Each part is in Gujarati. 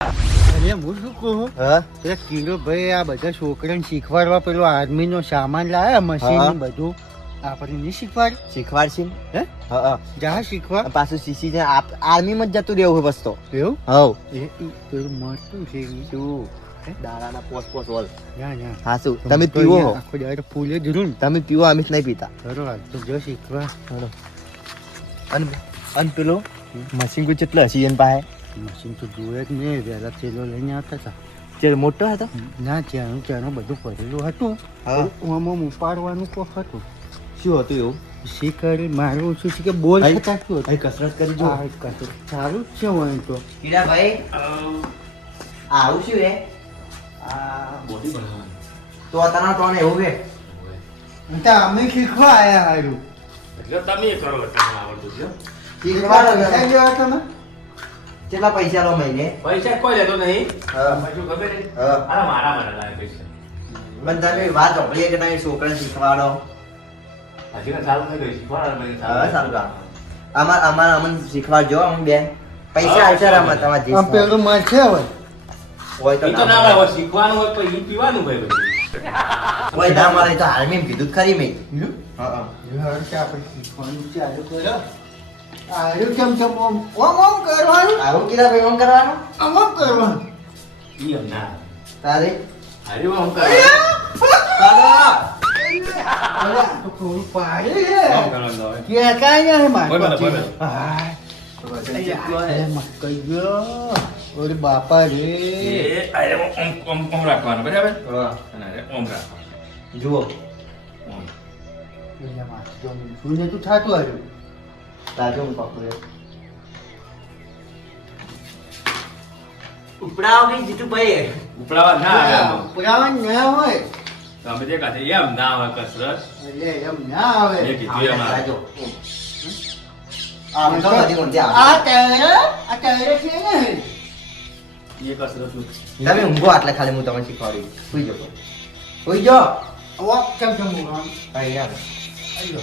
અરે હું શું કહું હા એ કિલો ભાઈ આ બધા છોકરાને શીખવાડવા પેલો આર્મી નો સામાન લાયા મશીન હા. ને બધું આપણે નહીં શીખવાડ શીખવાડશી હે હા જા શીખવા પાછું સીસી ને આર્મી માં જ જતું રહેવું બસ તો એવું હવ એ પેલું મળતું છે ઈ. શું દાડાના પોસ વોલ ના ના હા શું તમે પીવો હો આખો દાડો ફૂલે જરૂર તમે પીવો અમે જ નહીં પીતા ખરો હાલ તો જો શીખવા ચલો અન પેલો મશીન કોઈ કેટલો હસી એન પાસે મશીન તો જોયે જ નહીં વહેલા થેલો લઈને આવતા હતા ચેર મોટો હતો ના ચાનું ચાનું બધું ભરેલું હતું હા. આમાં ઉપાડવાનું કોક હતું શું હતું એવું શીખર મારું શું છે કે બોલ આઈ- થતું હતું અહીં કસરત કરી જો આ કશું સારું જ છે હોય તો કીડા ભાઈ આવું શું હે આ બોડી બનાવવાની તો તના તોને એવું હે તો અમે શીખવા આયા હારું એટલે તમે કરો એટલે આવડતું છે શીખવાડો પૈસા તમે. જેવા તમે કેટલા પૈસા લો મહિને પૈસા કોઈ લેતો નહીં હા. પછી ખબર છે હા. અરે મારા લાગે પૈસા પણ તમે વાત સાંભળીએ કે તમે છોકરાને શીખવાડો હજી કાંઈ સારું નહીં કરી શીખવાડે મને હવે સારું કામ અમને શીખવાડજો અમે બેન પૈસા હા, આવશે રામાં તમારે જે આમ પેલું માં છે હોય હોય તો ઈ તો ના ના હોય શીખવાનું હોય પછી ઈ પીવાનું ભાઈ બધું હોય ના મળે તો આર્મી કીધું જ ખરી મેં હા હારું કે આપણે શીખવાનું ચાલુ કરો હારું કેમ કેમ ઓમ કરવાનું આવું કીધા ભાઈ ઓમ કરવાનું આમ કરવાનું ઈ એમ ના તારે હારી હું કરે અરે આ તો થોડું પાડે છે કામ કરવાનું હોય કે કાંઈ નહીં મારે બોલ, બોલ, બોલ. હા અરે મકઈ ગયો ઓરે બાપા રે એ અરે ઓમ રાખવાનું બરાબર હા. અને અરે ઓમ રાખવાનું જુઓ ઓમ. શું નતું થતું હારું તાજો હું પકડે ઉપડાવ નહીં જીતુ ભાઈ ઉપડાવા ના આવે આમાં. પુરાવા ના હોય તમે જે કાંઈ એમ ના હોય કસરત એટલે એમ ના આવે એ કીધું એમ આવે. તાજો આ તો નથી કોણ આ ટાયર છે ને એ કસરત નું. તમે ઊંઘો આટલે ખાલી હું તમને શીખવાડી સુઈ જાઓ સુઈ જાઓ ઓ કેમ કેમ બોલવાનું અહીંયા અયો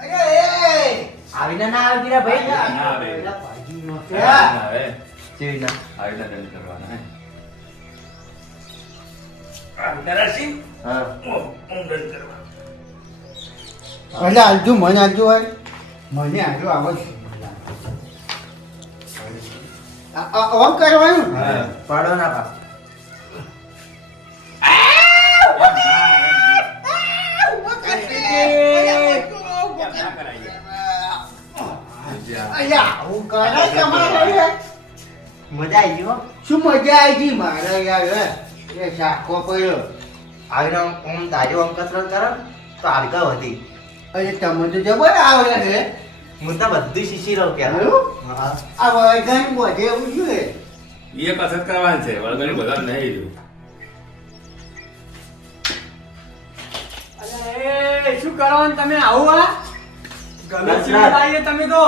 અરે એ આવીને ના આવી ગયા ભાઈ ના આવે. પેલા ભાઈનો છે. ના આવે. જેવી ના આવી રીતના દંડ કરવાના હે. આ રીતના રાખી, હા ઓમ દંડ કરવાનો. એટલે આજુ મને આજુ હોય મને આજુ આવે છે ઓમ કરવાનું હા. પાડો ના પા એમ ના કરાય. અયા હું કરે તમારે મજા આવી ગયો શું મજા આવી ગઈ મારે યાર એ શાકો પડ્યો આવીને આમ તાજો આમ કસરત કરો તો હાડકા વધી અરે તમે તો જબર આવે છે હું તો બધી શીશી રહું કે એવું? હા આ વૈગન બધે એવું જોઈએ એ કસરત કરવાની છે વળગણી બધા નહીં રહ્યું. અરે શું કરવાનું તમે આવું આ ગમે બસ ચીજ રાત. લાવીએ તમે તો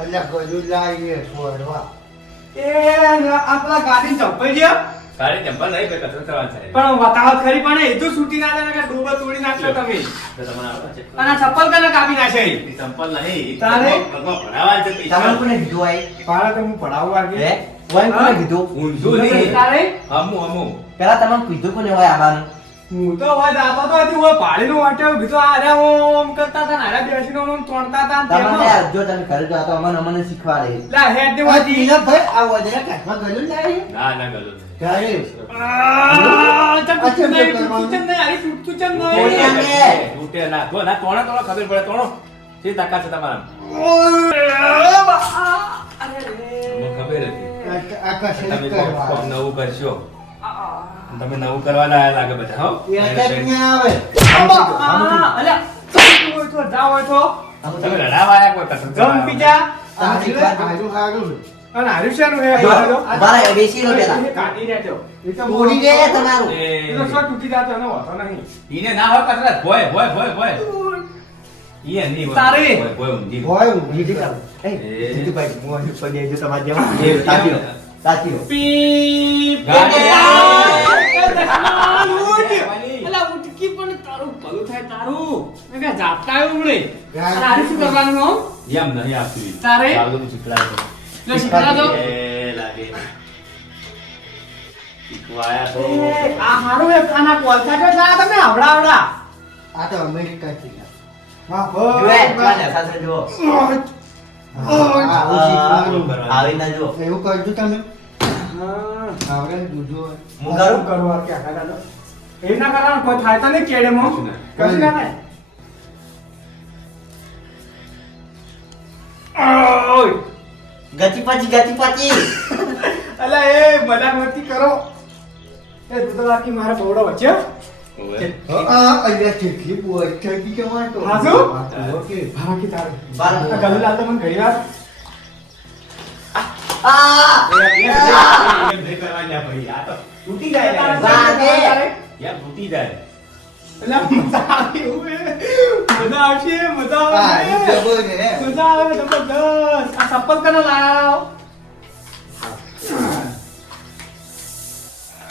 અલ્યા ગજુ લાવીએ છોડવા એ આપણા ગાડી ચપ્પલ છે તારી ચંપલ નહીં ભાઈ કસરત કરવાની છે. પણ વતાવત ખરી પણ એ તો છૂટી ના જાય કે ડોબા તોડી નાખશો તમે તો તમને આવડે છે? અને આ ચપ્પલ કને કાપી નાખે એ ચંપલ નહીં. તારે? પગમાં ભરાવાની છે પૈસા. તમે કોને કીધું આઈ પારા તો હું પડાવું હે વાગે ઓય કોને હા? કીધું ઊંધું નહીં. તારે હમું. પેલા તમે કીધું કોને હોય આવાનું હું તો હોય દાતો તો હતી હું પાડીનો વાટ્યો કીધું આ અરે ઓમ કરતા હતા ને અરે બેસીને ઓમ તોડતા હતા ને તમને તેમાં. જો તમે ઘરે જાઓ તો અમને શીખવાડે લા હેડ દે આ વાજી તીના ભાઈ આ વધરા કાઢવા ગયું લાવી ના ના ગલું નહીં. ત્યારે ચમ તૂટતું નહીં, તૂટતું ચમ નહીં, અરે તૂટતું ચમ નહીં. તૂટે નહીં. તૂટે ના. તો ના તોડો તોડો ખબર પડે તોડો. શી તાકાત છે તમારા? મને ખબર હતી. આ કસરત તમે કોક કરવા નવું કરશો. તમે નવું કરવા લાયા લાગે બધા હો. એ આવે અલ્યા તૂટતું હોય તો જાવ હોય તો તમે લડાવા આયા કોઈ કસરત કરવા ગમ બીજા હારું હારું હારું અને આયુષ્યનું હે મારા બેસી રહો પેલા કાઢી દેજો એ તો તોડી દે તમારું એ તો શું તૂટી જાતો એનો વાંધો નહીં ઈને ના હોય કસરત ભોય ઈએ નહીં હોય. તારે. ભોય ઊંધી. હોય ઊંધી જીતુ ચાલ. એ જીતુભાઈ મોહ ઉપર દેજો તમારે જેવું એ સાચી વાત. સાચી વાત. પીપ ગાડી. અલા ઉટકી પણ તારું ભલું થાય તારું મેં કે જાપતા આવ્યું હમણે અને આને શું કરવાનું હો એમ નહીં આપતું. તારે? ચાલો તો શીખડાય તો. લો શીખવાડો તો એ લાગે. વાયા તો આ હારું એક ખાના કોલસા કે લાયા તમે આવડા આ તો અમેરિકા થી જોએ કાને સાસરે જો આવી ના જો એવું કરજો તમે હા આવડે જોજો હું કરું કરવા કે આખા દાડો એ ના કરવાનું કોઈ થાય તો નહીં કેડે મો કશું ના. કશું ના થાય ઓય ગતિ પાછી અલા એ મજાક નથી કરો એ તું તો બાકી મારા બોડો વચ્ચે અહીંયા કેટલી બોય થઈ કે મારે તો હાજુ? ઓકે બાકી તારે બાર. આ ગલું લાલ તો મને ઘણી વાર એમ નહીં કરવાના ભાઈ આ તો તૂટી જાય યાર. વાગે. યાર તૂટી જાય અલા મજા આવે એવું હે. મજા આવશે મજા આ આવે જબર હે મજા આવે જબરદસ્ત આ ચપ્પલ કને લાયો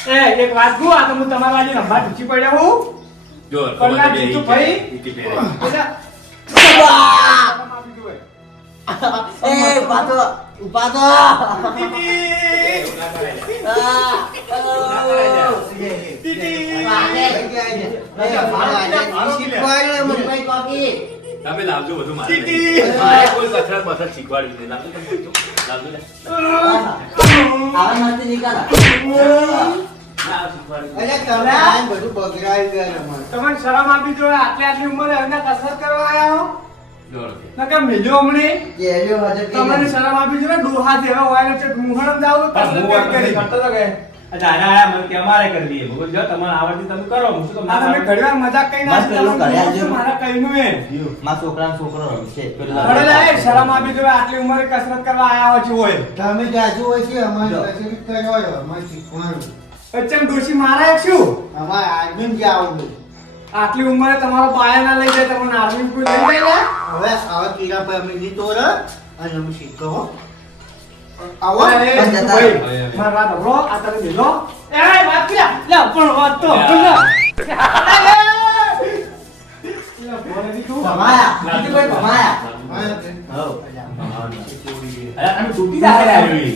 એ એક વાત કહું આ તો હું તમારા વાલી રંભા ઢૂંચી પડ્યો હું જો પણ ના ખબર જીતુ છે, ભાઈ. ઈટી પહેરે. એટલે એ પાતો ઉપાતો ટીટી એવું ના કરાય યાર. તમે લાવજો બધું મારે નહીં. ટીટી. મારે કોઈ કસરત બસરત શીખવાડવી નહીં. લાવજો તમે બધું. લાવજો ને. આવા નથી નીકળા ના, શીખવાડવી નહીં. અલ્યા તમે આ બધું બગડાવી ગયા અમારે તમને શરમ આપી જો આટલી ઉંમરે હવે કસરત કરવા આયા હો જો. નકર મેલ્યો હમણે કેરીઓ હાજર તમને શરમ આપી જો ડોહા જેવા હોય ને મુહણમ જાવ તો પણ હું કસરત કરી કરતો તો કે અચ્છા આના મને કે અમારે કરી દઈએ ભગવાન જો તમારે આવડતી તમે કરો હું શું આ તમે ઘડીવાર મજાક કઈ ના મસ્ત એવું કર્યા છે. મારા કઈનું એ માં છોકરો રમશે અરે લા, એ શરમ આપી જો આટલી ઉંમરે કસરત કરવા આયા હો છો હોય તમે જાજુ હોય છે અમારે જો. કસરત કરવાનો અમારે શીખવાનું બચ્ચન ડોશી મારા એક શું અમારે આદમી જ આવડું આટલી ઉંમરે તમારો પાયા ના લઈ જાય તમને આર્મી કોઈ લઈ જાય લા? હવે આવા કીડા પર અમે લીધો રે અને અમે શીખો આવો એ, પણ જતા ભાઈ, રહો. મારી વાત સાંભળો, આ તમે લીધો. એ, વાત કર્યા. લે, પણ વાત તો યા. સાંભળ લે. લે, બોલે દીધું. ભમાયા બીજું કોઈ ભમાયા અરે તમે તૂટી જાય યાર એવી.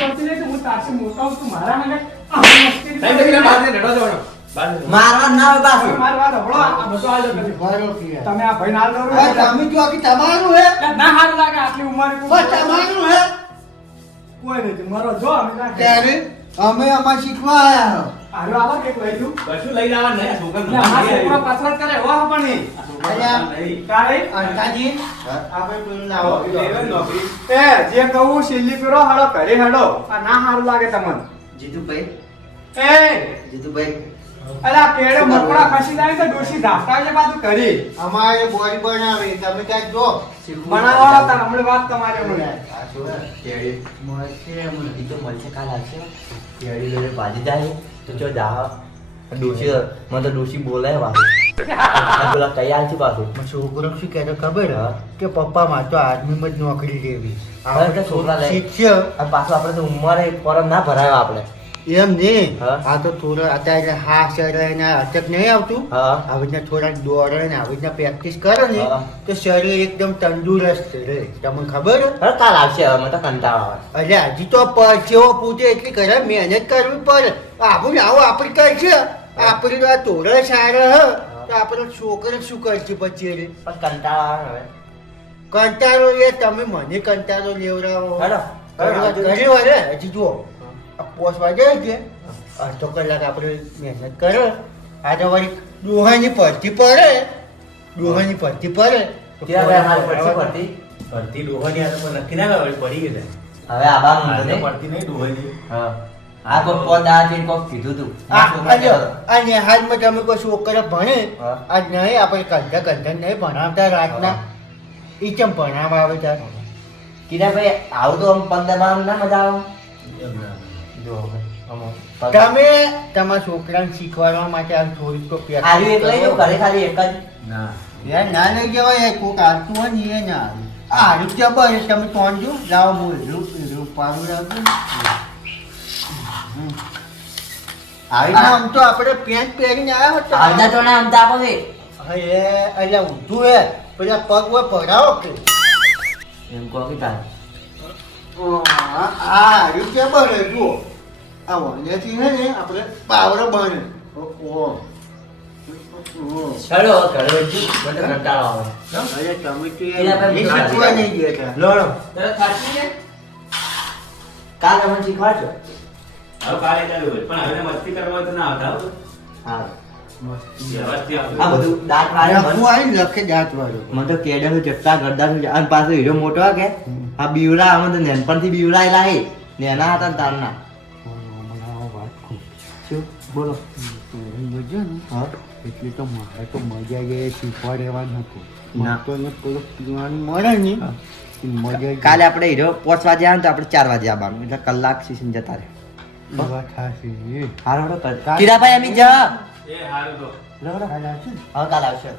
બોલતી નહીં તો હું તારથી મોટા હું તું મારા મને આ મસ્તી સાહેબ તમે બહાર ને રડો જવાનો. બહાર ને. મારવા ના હોય હવે પાછું મારી વાત સાંભળો, આ બધું હાલ તમે. બરો કીડા તમે આ ભાઈ નાલ દો હવે તમે જો કે તમારું હે ના હારું લાગે આટલી ઉંમરે કોઈ બસ તમારું હે કોઈ નહીં મારો જો અમે ના ત્યારે અમે અમારે શીખવા આયા હારું આવો કે લઈ લઉં કશું લઈ જવાનું નહીં. આ છોકરાને લે, આ નહીં છોકરો આવી. કસરત કરે હો પણ નહીં આ છોકરાને નહીં. કાંઈ? અંકાજી આપણે પેલું લાવો લેવો ને નોકરી. એ જે કહું શીલી પીરો હડો ઘરે હડો આ ના હારું લાગે તમને જીતુભાઈ એ જીતુભાઈ અલા કેડે મકોડા ખસી જાય તો ડોશી ધાફતા છે બાજુ કરી અમારે બોડી બનાવી તમે ક્યાંક જો બનાવવા હતા હમણાં વાત તમારે હમણાં આ શું હે? કેળી મળશે એ તો મળશે કાલ આવશે કેળી લઈને ભાજી જાય તો જો જા ડોશી મને તો ડોશી બોલાય પાછું પેલા તૈયાર છે પાછું છોકરો શું કહેતો ખબર હે કે પપ્પા માં તો આર્મીમાં જ નોકરી લેવી હવે તો છોકરા લે શીખશે અને પાછું આપણે તો ઉંમરે ફોરમ ના ભરાયો આપણે એમ નહીં હા. આ તો થોડા અત્યારે હા શરીર ને અટક નહીં આવતું હા આવી રીતના થોડાક દોડે ને આવી રીતના પ્રેક્ટિસ કરો ને હા. તો શરીર એકદમ તંદુરસ્ત રહે તમને ખબર હે? હવે કાલ આવશે હવે મને તો કંટાળો આવે અરે હજી તો પરસેવો પૂછે એટલી કરે મહેનત કરવી પડે આપણું આવું આપણે કરશે આપણે તો આ તોરણ સારા હ તો આપણે છોકરા શું કરશે પછી એને? પણ કંટાળો આવે હવે કંટાળો એ તમે મને કંટાળો લેવડાવો હેડો. કર્યો અરે હજી જુઓ આ પોસવા જાય છે અડધો કલાક આપણે મહેનત કરો આજે વળી ડોહાની ભરતી પડે ડોહાની ભરતી પડે તો ત્યાં હાલ પડશે પડતી ભરતી ડોહાની આ તો કોઈ નક્કી ના કરે, પડી ગઈ છે. હવે આબાનું આ હતું તો ને પડતી નહીં ડોહાની. હા આ કોઈ પોત આ છે કોક કીધું તું આ નેહાલમાં તમે કોઈ છોકરા ભણે હા. આજ નહીં આપણે કંધા નહીં ભણાવતા રાતના ઈ ચમ ભણાવવા આવે તાર કીધા ભાઈ આવું તો આમ 15 બાર ના મજા આવે એમ ના. જો હવે આમ તમે તમારા છોકરાને શીખવાડવા માટે આ થોડીક તો practice આર્યું એક લઈ કરો. જાઉં ઘરે ખાલી એક જ ના. યાર ના લઈ જવાય યાર કોક આવતું હોય ને એ ના આવે. આ હારું જબર છે, તમે તોંડજો લાવો હું એરું પાડું રાખું આવી આમ તો આપણે પેન્ટ પહેરીને આવ્યા હતા આવતા તો ના આમતા આપો છે હા એ એટલે ઊંધું હે પેલા પગ હોય ભરાવો કે એમ કહો કે તાર આ હારું જબર હે જુઓ આ વાંડિયાથી હે ને આપણે પાવડો બને ઓહો ચલો ઘરે વચ્ચે મને કંટાળો આવે અરે તમે તો એલા ભાઈ એ શીખવા નહીં ગયા હતા. લોડો તરત થાકી જાય કાલે મને શીખવાડજો હવે કાલે ચાલુ હોય પણ હવે મસ્તી કરવા હોય તો ના આવતા હો. હા વ્યવસ્થિત આવતું. આ બધું દાંત વાળે લખવું આવી ને લખે દાંત વાળો મને તો કેડાનું ચટ્ટા ગરદાનું છે. અને પાછો હીરો મોટો કે આ બીવડા અમે તો નાનપણથી બીવડાયેલા હે નેના હતા ને તારના શું બોલો મજા ને હા એટલે તો મારે તો મજા આવે શીખવાડવાનું હતું ના. તો ને પેલું પીવાનું મળે ને એ મજા આવી કાલે આપણે હીરો 5 વાગે આવે ને તો આપણે 4 વાગે આવવાનું એટલે કલાક સીસીને જતા રહે એ વાત સાચી. હારો કીરાભાઈ અમી જા એ હારું તો કાલે આવશે ને? હવે કાલે આવશે